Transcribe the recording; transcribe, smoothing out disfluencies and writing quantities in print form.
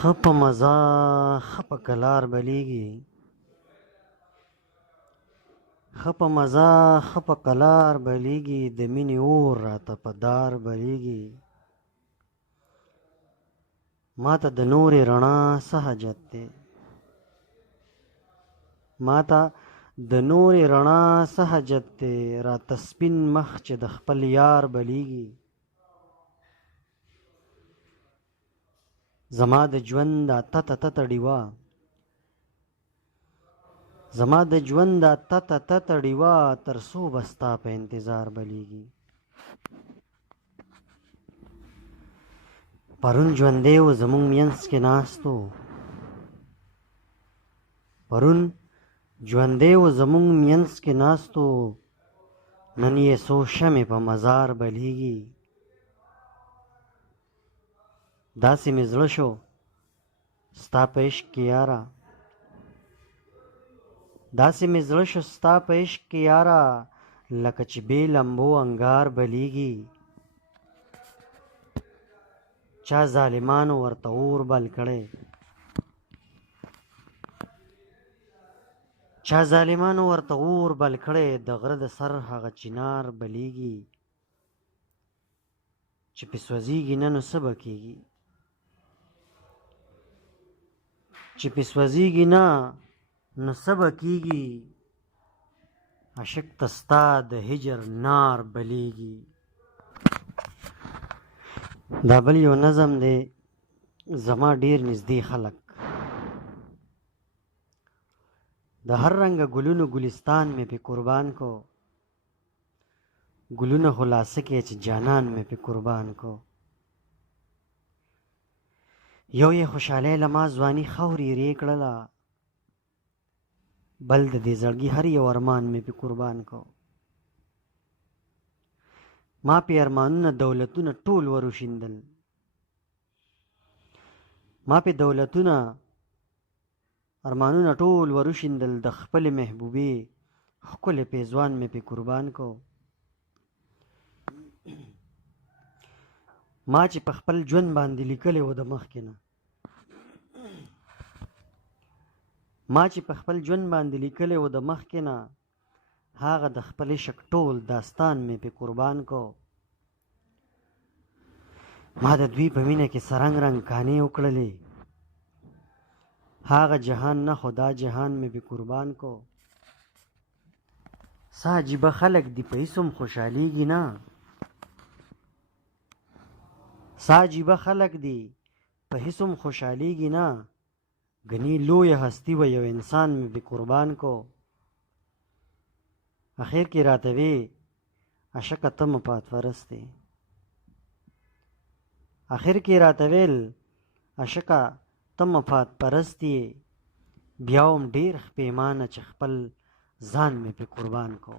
خپ مزا خپ کلار بلیږي خپ مزا خپ کلار بلیږي د مینې اور راته په دار بلیږي ماته د نورې رڼا څه حاجت دی ماته د نورې رڼا څه حاجت دی راته سپین مخ چې د خپل یار بلیږي زما د ژوند دا تته تته ډیوه زما د ژوند دا تته تته ډیوه تر څو به ستا په انتظار بلیږي پرون ژوندی و زموږ منځ کې ناست و پرون ژوندی و زموږ منځ کې ناست و نن یې څو شمې په مزار بلیږي داسې مې زړه شو ستا په عشق کې یاره داسې مې زړه شو ستا په عشق کې یاره لکه چې بې لمبو انګار بلیږي چا ظالمانو ورته اور بل کړی چا ظالمانو ورته اور بل کړی د غره د سر هغه چنار بلیږي چې پې سوځېږي نه نو څه به کېږي چې پې سوځېږي نه نو څه به کېږي عاشق ته ستا د هجر نار بلیږي دا بل یو نظم دی زما ډېر نږدې خلک د هر رنګه ګلونو ګلستان مې پې قربان کو ګلونه خلاصه کې چې جانان مې پې قربان کو یو یې خوشحالۍ له ما ځواني خاورې رې کړله بل د دې زړګي هر یو ارمان مې پې قربان کو ما پې ارمانونه دولتونه ټول وروشیندل ما پې دولتونه ارمانونه ټول وروشیندل د خپلې محبوبې ښکلې پیزوان مې پې قربان کو ما چې په خپل ژوند باندې لیکلی و د مخکې نه ما چې په خپل ژوند باندې لیکلی و د مخکې نه هغه د خپل عشق ټول داستان مې پې قربان کو ما د دوی په مینه کې سرنګ رنګ کانې وکړلې هغه جهان نه خو دا جهان مې پې قربان کو څه عجیبه خلک دي په هېڅ هم خوشحالېږي نه څه عجیبه خلک دي په هېڅ هم خوشحالېږي نه ګنې لویه هستي و یو انسان مې پې قربان کو اخر کې راته وې عاشقه ته مفاد پرست یې اخر کې راته ویل عاشقه ته مفاد پرست یې بیا هم ډېر پېمانه چې خپل ځان مې پې قربان کو